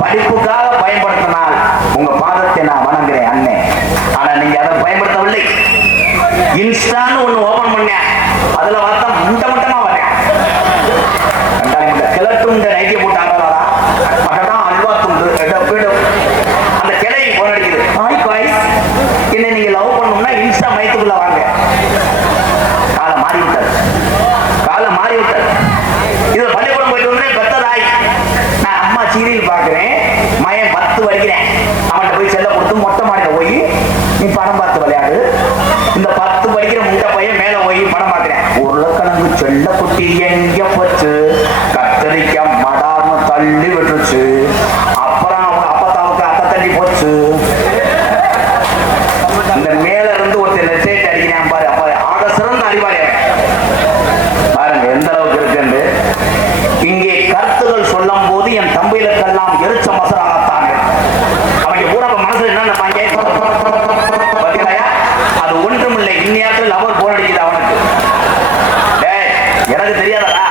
படிப்புக்காக பயன்படுத்தினால் உங்க பாதத்தை நான் வணங்குறேன் அண்ணே. ஆனா நீங்க அதை பயன்படுத்தவில்லை. இன்ஸ்டான்னு ஒண்ணு ஓபன் பண்ண, அதுல பார்த்தா முட்டமா வரேன். கிளட்டுண்ட நைட்டிய போட்டு ஆடுறாரா பகதான் அல்வா துண்டு அந்த கிளையை போன் அடிக்குது. ஹாய் காய்ஸ், என்ன நீங்க லவ் பண்ணணும்னா இன்ஸ்டா மைத்துக்குள்ள வாங்க. காலம் மாறி விட்டாரு, காலம் மாறி விட்டாரு. இதுல பள்ளிக்கூடம் போயிட்டு வந்து பெத்ததாய் நான் அம்மா சீரியல் பாக்குறேன், மயன் 10 வரைக்கிறேன், அவன்கிட்ட போய் செல்ல கொடுத்து மொட்டை மாடியில போய் நீ படம் பார்த்து விளையாடு. இந்த 10 படிக்கிற முட்டை பையன் மேல போய் படம் பார்க்கிறேன். உருளைக்கிழங்கு செல்ல குட்டி எங்க போச்சு, கத்தரிக்காய் மடாம தள்ளி விட்டுருச்சு. அப்புறம் அவங்க அப்பத்தாவுக்கு அத்தை தள்ளி போச்சு. இந்த மேல இருந்து ஒருத்தர் லெட்டேட் அடிக்கிறேன் பாரு. அப்ப ஆக சிறந்த அறிவாளி பாருங்க எந்த அளவுக்கு இருக்கு. இங்கே கருத்துகள் சொல்லும் போது என் தம்பிகளுக்கெல்லாம் எரிச்ச மசராகத்தானே. அவங்க கூட மனசுல என்ன பாத்தீங்களா, அது ஒன்றும் இல்லை. இந்நேரத்தில் அவர் போன் அடிக்குது அவனுக்கு. எனக்கு தெரியாதா,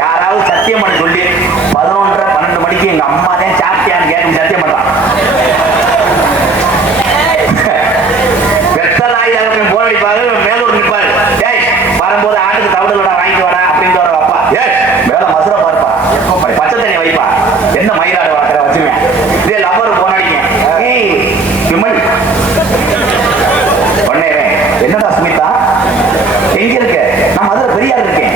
யாராவது சத்தியம் பண்ண சொல்லி 11:30 12 மணிக்கு எங்க அம்மா தான் சாப்பிட்டியான்னு கேட்கும் சத்தியம் பண்றான். வெத்தலாய் போன் அடிப்பாரு, மேலூர் நிற்பாரு. வரும்போது ஆட்டுக்கு தவிடுலடா வாங்கிட்டு வாடா அப்படின்னு வர அப்பா. மேல மசுரை பாருப்பா, பச்சை தண்ணி வைப்பா, என்ன மயிலாடு வளர்க்குற வச்சுருவேன். இதே லவ்வர் போன் அடிக்கேன். விமல் பண்ணேன். என்னடா சுமிதா எங்க இருக்க? நான் மதுரை பெரியார் இருக்கேன்.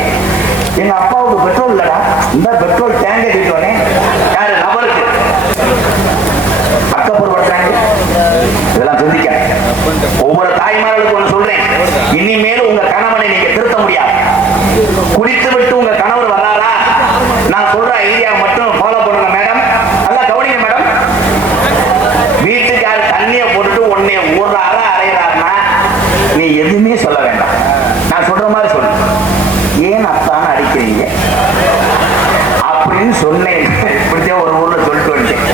எங்க அப்பாவுக்கு பெட்ரோல் இல்லடா, இந்த பெட்ரோல் டேங்க வீட்டுவனே. யாரு? லவருக்கு அக்கப்படுறாங்க. இதெல்லாம் சிந்திக்க ஒவ்வொரு தாய்மார்களுக்கு ஒண்ணு சொல்றேன். இனிமேல் உங்க கணவனை நீங்க திருத்த முடியாது. குடித்து விட்டு உங்க கணவர் வராரா, நான் சொல்ற ஐடியா மட்டும் ஃபாலோ பண்ணுங்க மேடம். நல்லா கவனிங்க மேடம். வீட்டுக்கார தண்ணியை போட்டுட்டு உன்னை ஒரு அறை அறையிறாருன்னா நீ எதுவுமே சொல்ல வேண்டாம். நான் சொல்ற மாதிரி சொல்லு. ஏன் அத்தான அடிக்கிறீங்க அப்படின்னு சொன்னேன். இப்படித்தே ஒரு ஊர்ல சொல்லிட்டு வந்துட்டேன்.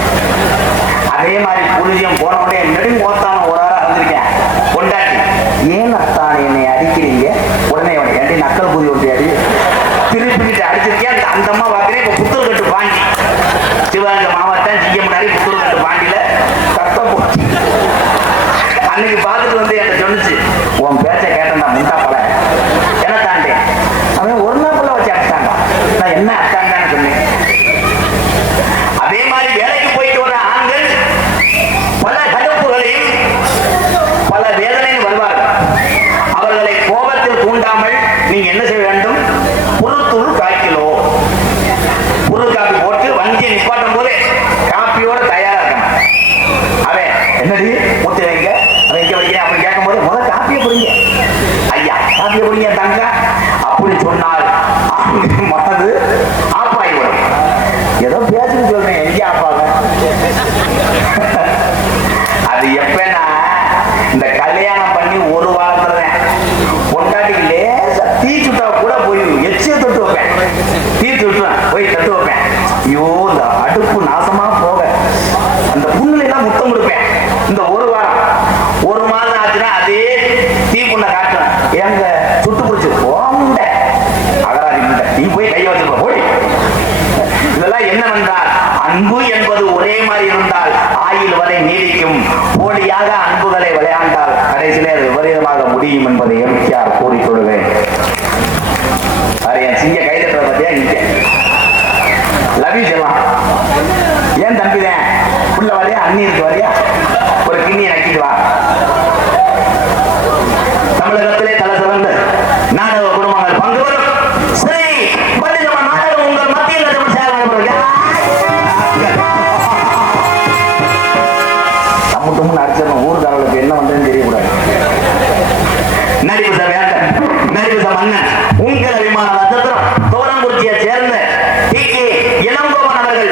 அதே மாதிரி புரிஞ்சியம் போன உடனே நெடுங்கோத்தான ஒரு ஆறா இருந்திருக்கேன். கொண்டாட்டி ஏன் அத்தான் என்னை அடிக்கிறீங்க? உடனே ஏன்டி நக்கல் புதி ஒட்டி அடி திருப்பிக்கிட்டு அடிச்சிருக்கேன். அந்த அம்மா பார்க்கிறேன். இப்ப புத்தூர்கட்டு பாண்டி, சிவகங்கை மாவட்டம் ஜிஎம்டாரி புத்தூர்கட்டு பாண்டியில கஷ்டம் போச்சு. அன்னைக்கு பார்த்துட்டு வந்து என்கிட்ட சொன்னிச்சு, உன் பேச்சை கேட்டேன்டா முண்டா பல என்ன தாண்டேன். அவன் ஒரு நாள் போல வச்சு அடிச்சாங்க. நான் என்ன அட்டான்னு சொன்னேன். அதே மாதிரி வேலைக்கு போயிட்டு வர ஆண்கள் பல கடுப்புகளையும் பல வேதனையும் வருவார்கள். அவர்களை கோபத்தில் தூண்டாமல் நீங்க என்ன செய்ய வேண்டும்? புறுத்தூள் காய்க்கிலோ புரு காப்பி போட்டு வண்டியை நிப்பாட்டும் போதே காப்பியோட தயாரா இருக்கணும். அவன் என்னடி ஊத்தி வைங்க, அவன் எங்க வைக்க அப்படி கேட்கும் போது முதல் காப்பியை புரிங்க. ஐயா காப்பியை புரிங்க தங்க அப்படி சொன்னால் மனது ஆப்பாயிடும். ஏதோ பேசுன்னு சொல்றேன், எங்க ஆப்பாங்க. அது எப்பனா இந்த கல்யாணம் பண்ணி ஒரு வாரத்துல பொண்டாட்டிக்கு லேசா தீ சுட்டா கூட போய் எச்சிய தொட்டு வைப்பேன். தீ சுட்டுவேன், போய் தட்டு வைப்பேன். ஐயோ இந்த அடுப்பு நாசமா போக அந்த புண்ணுல எல்லாம் முத்தம் கொடுப்பேன். இந்த ஒரு மாதம் ஆச்சுன்னா அதே தீ புண்ணை காட்டுவேன். எங்க சுட்டு பிடிச்சி போண்ட அகராதி முண்டை நீ போய் கைய வச்சுக்க போய். இதெல்லாம் என்னவென்றால் அன்பு என்பது ஒரே மாதிரி இருந்தால் ஆயுள் வரை நீடிக்கும். போலியாக அன்புகளை விளையாண்டால் கடைசியிலே அது விபரீதமாக முடியும் என்பதை எம்ஜிஆர் கூறிக்கொள்வேன். என் சிங்க கைதட்ட பத்தியா இங்க லவ் யூ சொல்லலாம். ஏன் தம்பிதான் உள்ள வரையா அண்ணீருக்கு வரையா ஒரு கிண்ணியை நக்கிட்டு வா. தமிழகத்திலே தலை சிறந்த நாடக குடும்பங்கள் பங்கு வரும் ஸ்ரீ பண்டிதமா நாடகம் உங்கள் மத்தியில் தம்முட்டும்னு அடிச்சிடணும். ஊருக்காரர்களுக்கு என்ன வந்ததுன்னு தெரியக்கூடாது. நடிப்பு மன்னன் உங்கள் அபிமான நட்சத்திரம் தோரங்குறிச்சியை சேர்ந்த டி.கே. இளங்கோவன் அவர்கள்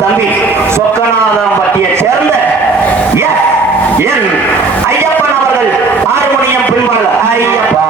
தம்பி சொக்கநாதம்பட்டியை சேர்ந்த என் ஐயப்பன் அவர்கள் ஹார்மோனியம் பின்பாளர். ஐயப்பா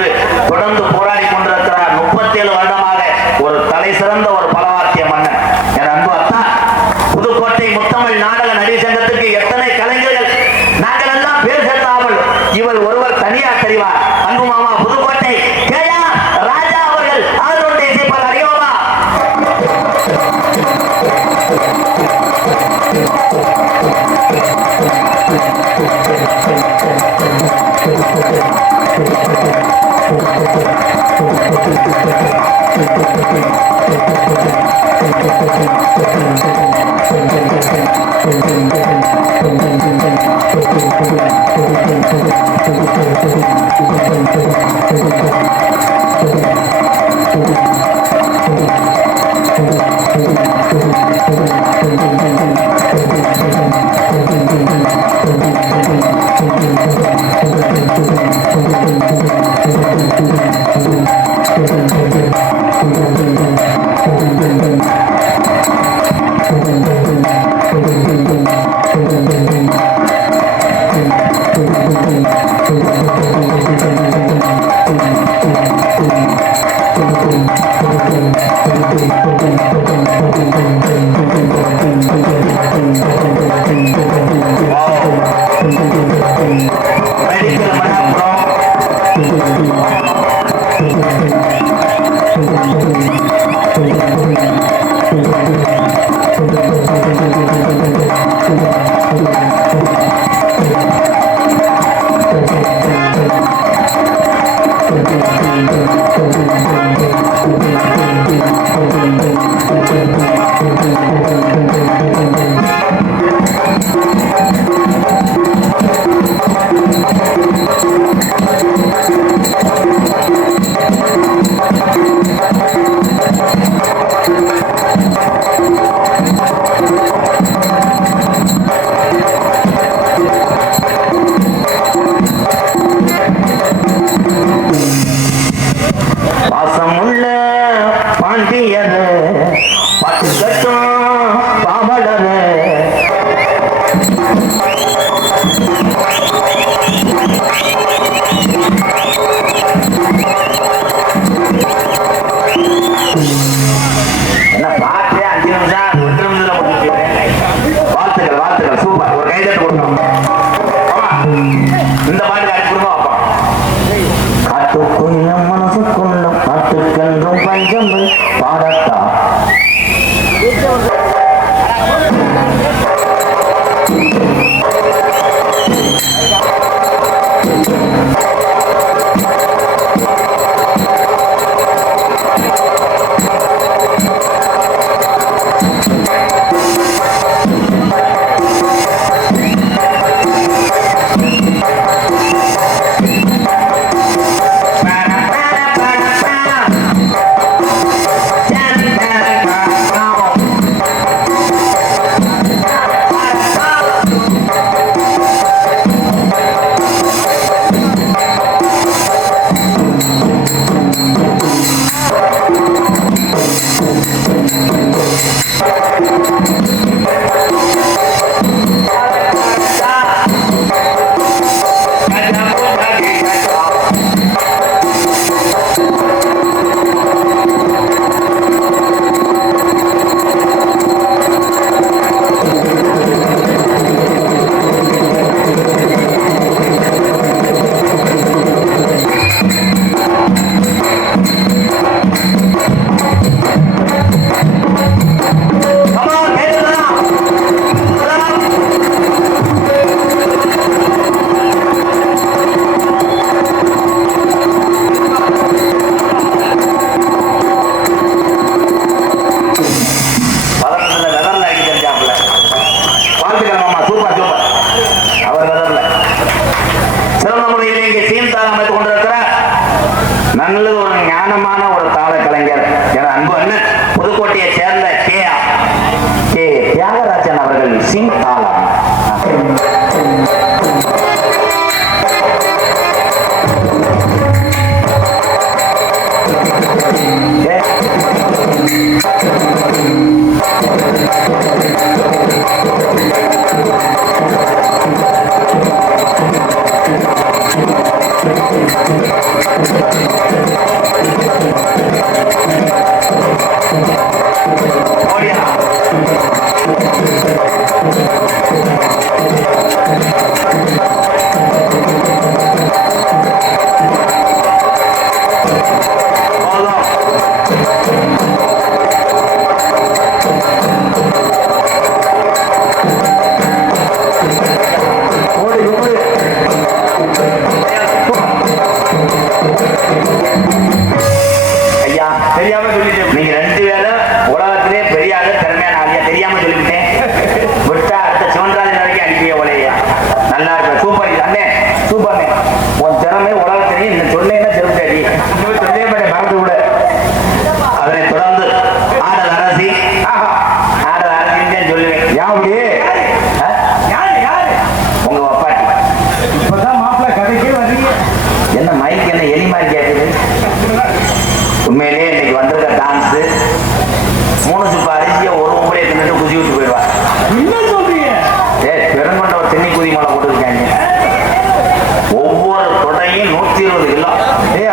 என்று தொடர்ந்து போராடி கொண்டிருக்கிறார். 37 வருடமாக ஒரு தலை சிறந்த ஒரு பலவாத்திய மன்னன். என் அன்பு அத்தா, புதுக்கோட்டை முத்தமிழ் நாடக நடிகர் சங்கத்துக்கு எத்தனை கலைஞர்கள் நாங்கள் எல்லாம் பேர் சேர்த்தாமல் இவர் ஒருவர் தனியார் தெரிவார். அன்பு மாமா புதுக்கோட்டை ராஜா அவர்கள் அவர்களுடைய இசைப்பால் அறியோமா.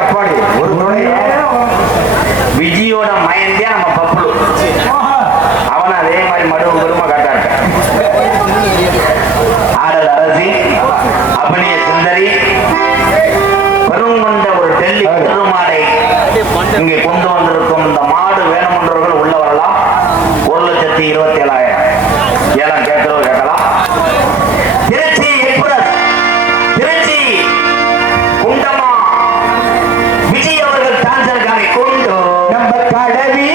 அப்பாடி ஒரு விஜயோட மயந்தே நம்ம பப்புளு அவன் அதே மாதிரி மடுவு பெருமை காட்டாட்ட ஆடல் அரசி அபிநய சுந்தரி பெருங்கொண்ட ஒரு டெல்லி பெருமாடை இங்கே கொண்டு வந்திருக்கும் இந்த மாடு வேணுமென்றவர்கள் உள்ள வரலாம். 1,27,000 ஏலம் கேட்கிறோம் கேட்கலாம். திருச்சி எக்ஸ்பிரஸ் திருச்சி குண்டமா விஜய் அவர்கள் டான்சர் காரை கொண்டு நம்ம கடவி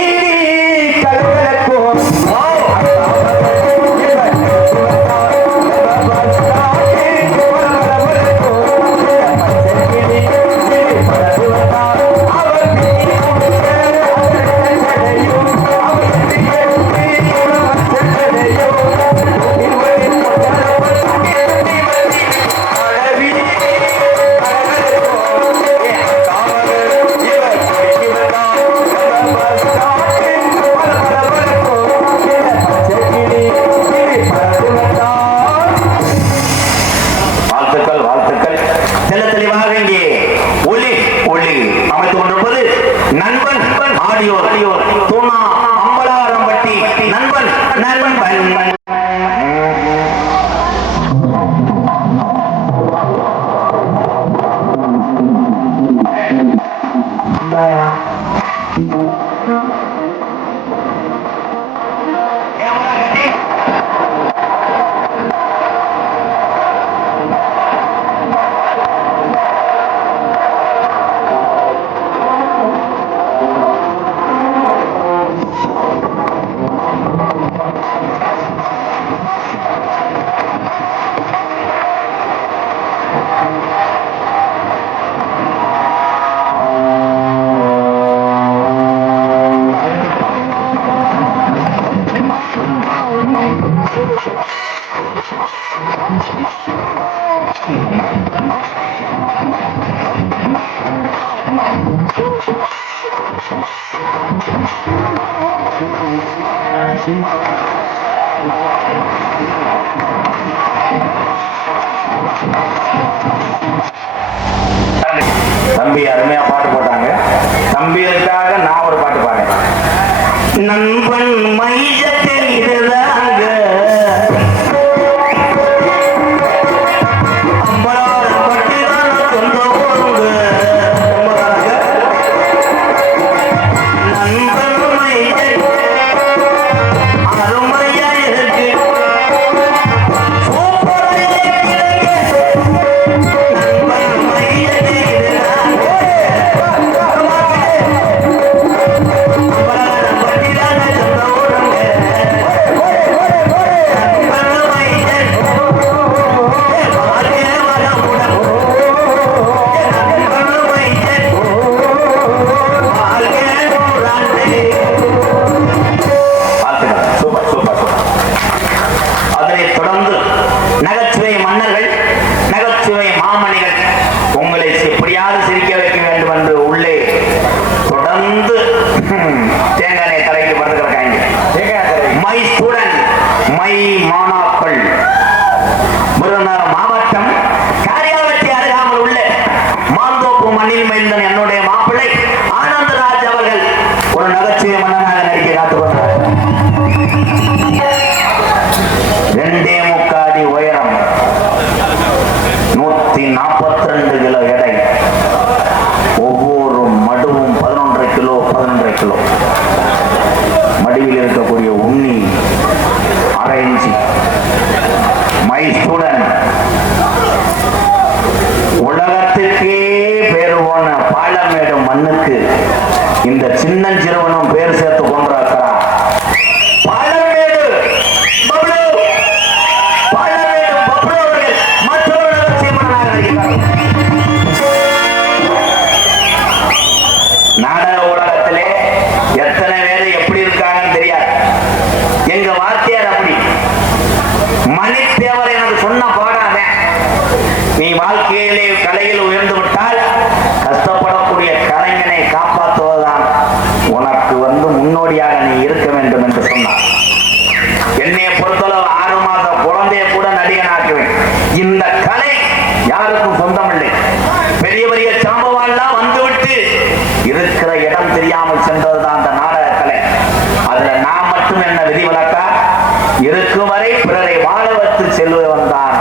தம்பி அருமையா பாட்டு போட்டாங்க. தம்பிகளுக்காக நான் ஒரு பாட்டு பாடுறேன். நண்பன் மையத்தில் இதுதாங்க இந்த சின்னஞ்சிறுவனும் பேர் சேர்த்து கொண்டிருக்கிறான். நாடக உலகத்திலே எத்தனை பேர் எப்படி இருக்காங்கன்னு தெரியாது. எங்க வாத்தியார் அப்படி மணித்தேவர் எனக்கு சொன்ன பாடாத, நீ வாழ்க்கையிலே கலையில் உயர்ந்து விட்டால் கஷ்டப்படக்கூடிய கலைஞனை காப்பாற்றுவதுதான் உனக்கு முன்னோடி இருக்கும் வரை பிறரை வாழ வைத்து செல்வன் தான்